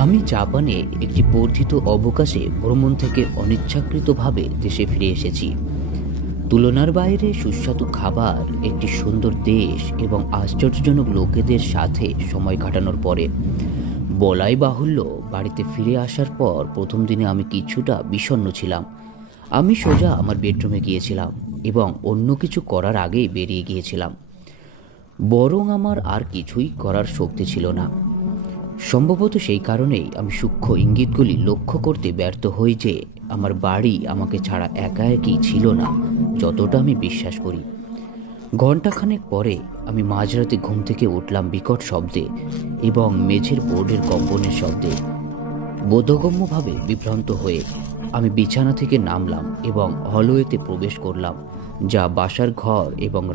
আমি জাপানে একটি বর্ধিত অবকাশে ভ্রমণ থেকে অনিচ্ছাকৃতভাবে দেশে ফিরে এসেছি। তুলনার বাইরে সুস্বাদু খাবার, একটি সুন্দর দেশ এবং আশ্চর্যজনক লোকেদের সাথে সময় কাটানোর পরে বলাই বাহুল্য, বাড়িতে ফিরে আসার পর প্রথম দিনে আমি কিছুটা বিষণ্ণ ছিলাম। আমি সোজা আমার বেডরুমে গিয়েছিলাম এবং অন্য কিছু করার আগেই বেরিয়ে গিয়েছিলাম। বরং আমার আর কিছুই করার শক্তি ছিল না। সম্ভবত সেই কারণেই আমি সূক্ষ্ম ইঙ্গিতগুলি লক্ষ্য করতে ব্যর্থ হই যে আমার বাড়ি আমাকে ছাড়া একা একই ছিল না যতটা আমি বিশ্বাস করি। ঘণ্টাখানেক পরে আমি মাঝরাতে ঘুম থেকে উঠলাম বিকট শব্দে এবং মেঝের বোর্ডের কম্পনের শব্দে। বোধগম্যভাবে বিভ্রান্ত হয়ে আমি বিছানা থেকে নামলাম এবং হলওয়েতে প্রবেশ করলাম, যা বাসার ঘর এবং